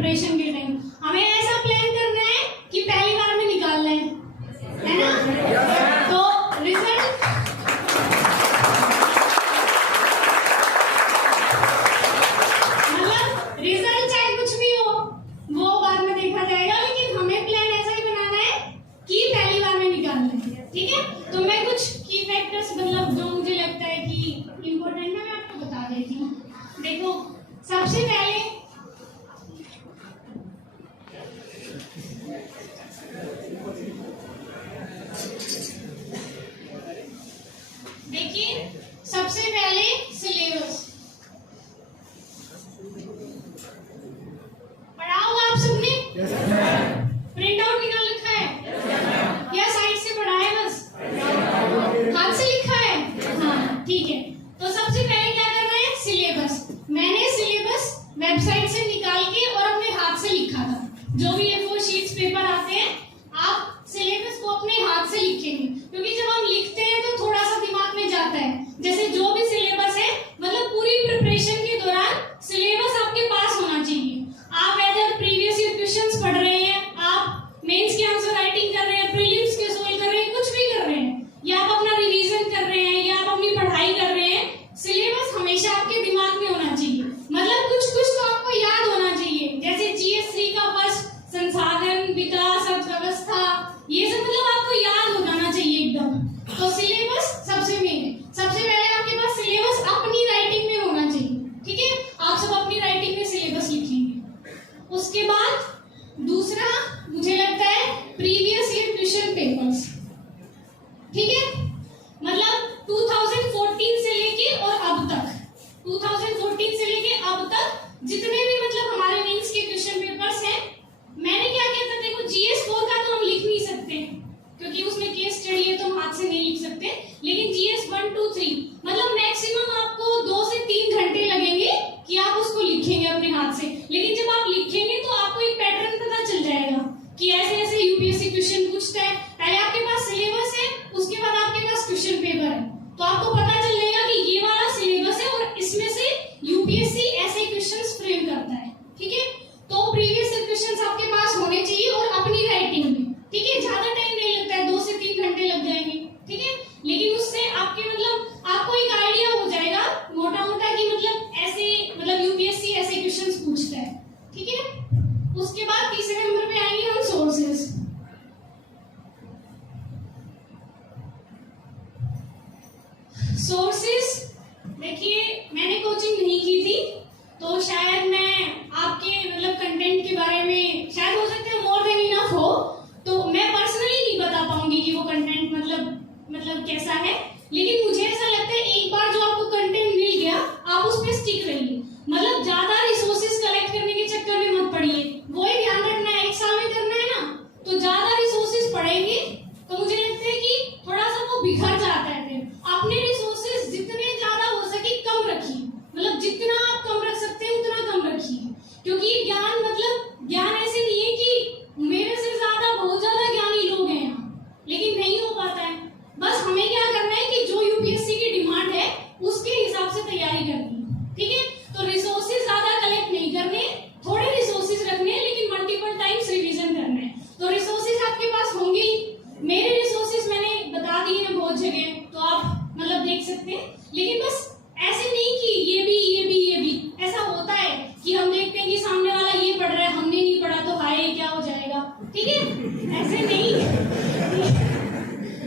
Preparation के time हमें ऐसा प्लान करना है कि पहली बार में निकालना है ना? तो रिजल्ट मतलब रिजल्ट चाहे कुछ भी हो वो बाद में देखा जाएगा, लेकिन हमें प्लान ऐसा ही बनाना है कि पहली बार में निकालना है। ठीक है, तो मैं कुछ की फैक्टर्स मतलब जो मुझे लगता है कि इम्पोर्टेंट है मैं आपको बता देती हूँ। देखो सबसे पहले देखिए, सबसे पहले सिलेबस पढ़ा होगा आप सबने? प्रिंट आउट निकाल लिखा है या साइड से पढ़ा है? बस हाथ से लिखा है? हाँ ठीक है। तो सबसे पहले क्या करना है? सिलेबस। मैंने सिलेबस वेबसाइट से निकाल के और अपने हाथ से लिखा था। जो भी A4 शीट्स पेपर आते हैं आप सिलेबस को अपने हाथ से लिखेंगे, क्योंकि जब हम लिखते हैं तो थोड़ा सा दिमाग में जाता है। जैसे जो भी सिलेबस है मतलब पूरी प्रिपरेशन के दौरान सिलेबस आपके पास होना चाहिए। आप एज प्रीवियस ईयर क्वेश्चंस पढ़ रहे हैं, आप मेंस के आंसर राइटिंग कर रहे हैं, प्रीलिम्स के सोल्व कर रहे हैं, कुछ भी कर रहे हैं, या आप अपना रिवीजन कर रहे हैं या आप अपनी पढ़ाई कर रहे हैं, सिलेबस हमेशा आपके दिमाग में होना चाहिए। मतलब कुछ कुछ तो आपको याद होना चाहिए। जैसे GS3 का फर्स्ट संसाधन, विकास, अर्थव्यवस्था, ये सब मतलब आपको याद हो जाना चाहिए एकदम। तो सिलेबस सबसे मेन है। सबसे पहले आपके पास सिलेबस अपनी राइटिंग में होना चाहिए। ठीक है, आप सब अपनी राइटिंग में सिलेबस लिखेंगे। उसके बाद दूसरा मुझे लगता है प्रीवियस ईयर क्वेश्चन पेपर्स। ठीक है, मतलब 2014 से लेके और अब तक, 2014 से लेके अब तक जितने भी मतलब हमारे मेंस के क्वेश्चन पेपर्स हैं, मैंने क्या किया था, देखो GS4 का तो हम लिख नहीं सकते क्योंकि उसमें केस स्टडी है तो हम हाथ से नहीं लिख सकते, लेकिन GS1, 2, 3 मतलब मैक्सिमम आपको 2 से 3 घंटे लगेंगे कि आप उसको लिखेंगे अपने हाथ से। लेकिन जब आप लिखेंगे तो आपको एक पैटर्न पता चल जाएगा कि ऐसे ऐसे UPSC क्वेश्चन पूछता है। पहले आपके पास सिलेबस है, उसके बाद आपके पास क्वेश्चन पेपर है, तो आपको पता चल जाएगा कि ये वाला सिलेबस है और इसमें से UPSC ऐसे क्वेश्चंस फ्रेम करता है। ठीक है, तो प्रीवियस क्वेश्चंस आपके पास होने चाहिए और अपनी राइटिंग में। ठीक है, ज्यादा टाइम नहीं लगता है, 2 से 3 घंटे लग जाएंगे। ठीक है, लेकिन उससे आपके मतलब आपको एक आइडिया हो जाएगा मोटा मोटा कि मतलब ऐसे मतलब UPSC ऐसे क्वेश्चंस पूछता है। ठीक है, उसके बाद तीसरे नंबर पे आएंगे हम सोर्सेस। सोर्सेस देखिए, मैंने कोचिंग नहीं की थी तो शायद मैं आपके मतलब कंटेंट के बारे में शायद हो सकता है मोर देन इनफ हो, तो मैं पर्सनली नहीं बता पाऊंगी कि वो कंटेंट मतलब कैसा है। लेकिन मुझे ऐसा लगता है एक बार जो आपको कंटेंट मिल गया आप उस पर स्टिक रहिए। मतलब ज्यादा रिसोर्सेज कलेक्ट करने के चक्कर में मत पड़िए। वो ही ध्यान रखना है, एक साल में करना है ना, तो ज्यादा रिसोर्सेज पढ़ेंगे तो मुझे लगता है कि थोड़ा सा वो बिखर जाता है। फिर अपने रिसोर्सेज जितने ज्यादा हो सके कम रखिए, मतलब जितना आप कम रख सकते हैं उतना कम रखिए, क्योंकि ज्ञान मतलब ज्ञान ऐसे नहीं है कि मेरे से ज्यादा बहुत ज्यादा ज्ञानी लोग हैं यहाँ, लेकिन नहीं हो पाता है। बस हमें क्या करना है कि जो UPSC की डिमांड है उसके हिसाब से तैयारी करनी है। ठीक है, तो रिसोर्सेज ज्यादा कलेक्ट नहीं करने, थोड़े रिसोर्सेज रखने हैं, लेकिन मल्टीपल टाइम्स रिवीजन करना है। तो रिसोर्सेज आपके पास होंगे ही। मेरे रिसोर्सेज मैंने बता दिए हैं बहुत जगह, तो आप मतलब देख सकते हैं। लेकिन बस ऐसे नहीं कि ये भी ऐसा होता है कि हम देखते हैं कि सामने वाला ये पढ़ रहा है, हमने नहीं पढ़ा तो हाय क्या हो जाएगा। ठीक है, ऐसे नहीं।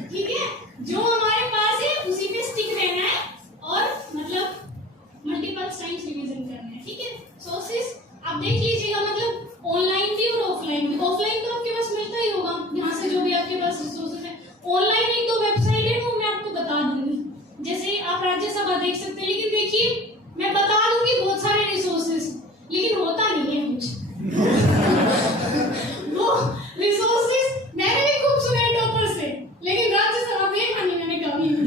ठीक है, जो हमारे पास है उसी पे स्टिक रहना है और मतलब मल्टीपल टाइम्स रिवीजन करना है। ठीक है, सोर्सेस आप देख लीजिएगा, मतलब ऑनलाइन भी और ऑफलाइन भी। ऑफलाइन तो आपके पास मिलता ही होगा, यहाँ से जो भी आपके पास रिसोर्सेज है। ऑनलाइन एक दो वेबसाइट है वो मैं आपको बता दूंगी, जैसे आप राज्यसभा देख सकते हैं। लेकिन देखिए मैं बता दूंगी बहुत सारे रिसोर्सेज, लेकिन होता नहीं है कुछ। वो रिसोर्सेज मैंने भी खूब सुने टॉपर से, लेकिन राज्यसभा देखा नहीं मैंने कभी भी।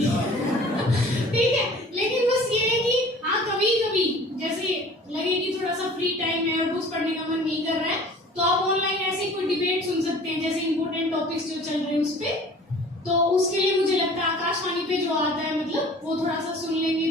ठीक है, लेकिन बस ये है कि हाँ कभी कभी जैसे लगे कि थोड़ा सा फ्री टाइम है और कुछ पढ़ने का मन नहीं कर रहा है, तो आप ऑनलाइन ऐसे कोई डिबेट सुन सकते हैं, जैसे इंपोर्टेंट टॉपिक्स जो चल रहे हैं उस पे। तो उसके लिए मुझे लगता है आकाशवाणी पे जो आता है मतलब वो थोड़ा सा सुन लेंगे